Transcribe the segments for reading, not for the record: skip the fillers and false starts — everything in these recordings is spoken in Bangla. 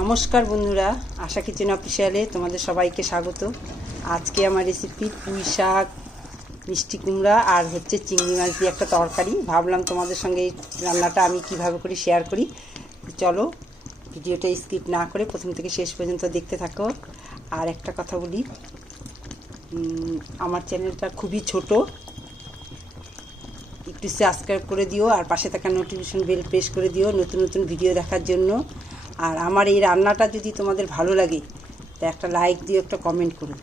নমস্কার বন্ধুরা, আশা কিচেন অফিসিয়ালে তোমাদের সবাইকে স্বাগত। আজকে আমার রেসিপি পুঁই শাক, মিষ্টি কুমড়া আর হচ্ছে চিংড়ি মাছ দিয়ে একটা তরকারি। ভাবলাম তোমাদের সঙ্গে এই রান্নাটা আমি কিভাবে করি শেয়ার করি। চলো ভিডিওটা স্কিপ না করে প্রথম থেকে শেষ পর্যন্ত দেখতে থাকো। আর একটা কথা বলি, আমার চ্যানেলটা খুবই ছোট, একটু সাবস্ক্রাইব করে দিও আর পাশে থাকা নোটিফিকেশন বেল প্রেস করে দিও নতুন নতুন ভিডিও দেখার জন্য। আর আমার এই রান্নাটা যদি তোমাদের ভালো লাগে তো একটা লাইক দিও, একটা কমেন্ট করো।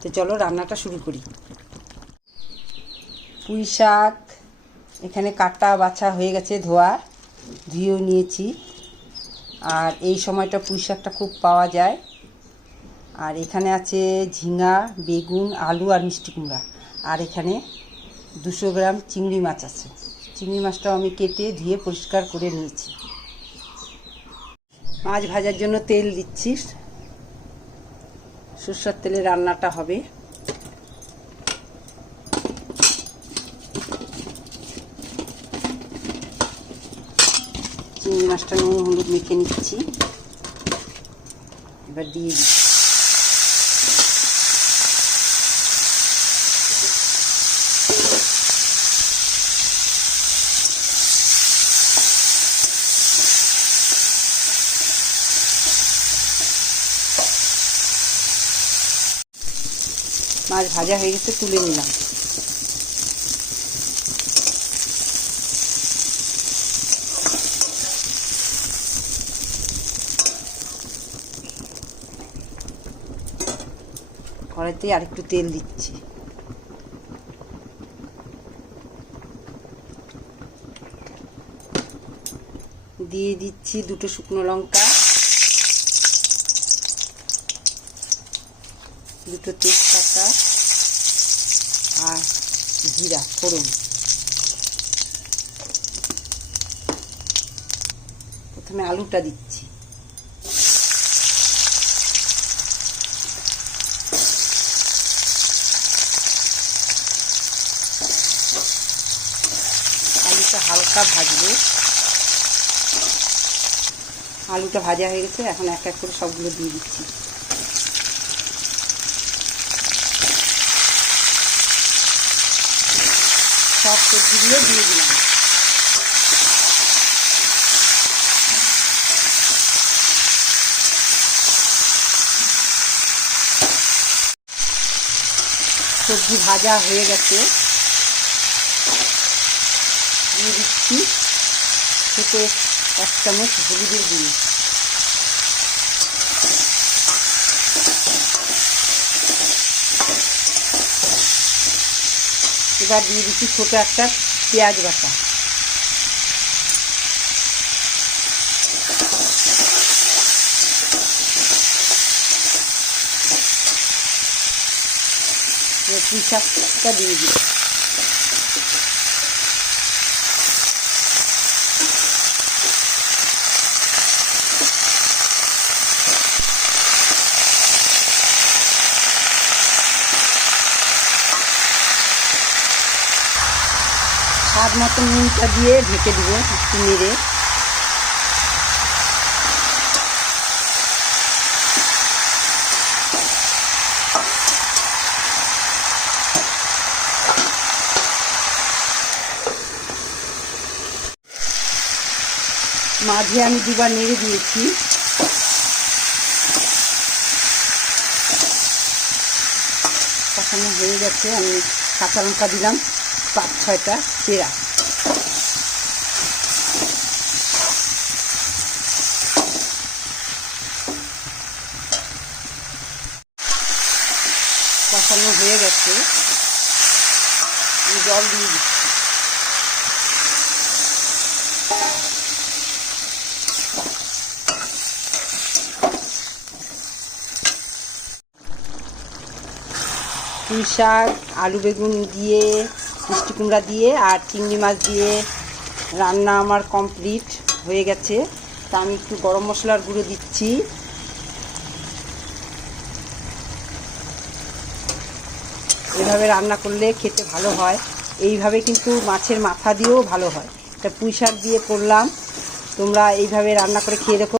তো চলো রান্নাটা শুরু করি। পুঁই শাক এখানে কাটা বাছা হয়ে গেছে, ধুয়েও নিয়েছি। আর এই সময়টা পুঁই শাকটা খুব পাওয়া যায়। আর এখানে আছে ঝিঙা, বেগুন, আলু আর মিষ্টি কুমড়া। আর এখানে 200 গ্রাম চিংড়ি মাছ আছে। চিংড়ি মাছটাও আমি কেটে ধুয়ে পরিষ্কার করে নিয়েছি। মাছ ভাজার জন্য তেল দিচ্ছি, সরষের তেলে রান্নাটা হবে। চিংড়ি মাছটা নুন হলুদ মেখে নিচ্ছি, এবার দিয়ে দিচ্ছি। মাছ ভাজা হয়ে গেছে, তুলে নিলাম। কড়াইতে আর একটু তেল দিচ্ছি। দিয়ে দিচ্ছি 2টো শুকনো লঙ্কা, 2টো তেজপাতা আর জিরা ফোড়ন। প্রথমে আলুটা দিচ্ছি। আলুটা হালকা ভাজবো। আলুটা ভাজা হয়ে গেছে, এখন এক এক করে সবগুলো দিয়ে দিচ্ছি। সব সবজিগুলো দিয়ে দিলাম। সবজি ভাজা হয়ে গেছে, দিয়ে দিচ্ছি ছোট 1 চামচ হলুদের গুঁড়ো। এবার দিয়ে দিচ্ছি ছোট একটা পেঁয়াজ বাটা। পুঁই শাকটা দিয়ে দিই। স্বাদ মতো নুনটা দিয়ে ঢেকে দিব একটু নেড়ে। মাঝে আমি 2বার নেড়ে দিয়েছি। কষানো হয়ে গেছে, আমি কাঁচা লঙ্কা দিলাম 5-6টা চেরা। কষানো হয়ে গেছে, আমি জল দিয়ে দিচ্ছি। পুঁই শাক, আলু বেগুন দিয়ে, মিষ্টি কুমড়া দিয়ে আর চিংড়ি মাছ দিয়ে রান্না আমার কমপ্লিট হয়ে গেছে। তা আমি একটু গরম মশলার গুঁড়ো দিচ্ছি। এভাবে রান্না করলে খেতে ভালো হয়। এইভাবে কিন্তু মাছের মাথা দিয়েও ভালো হয়। এটা পুঁই শাক দিয়ে করলাম, তোমরা এইভাবে রান্না করে খেয়ে দেখো।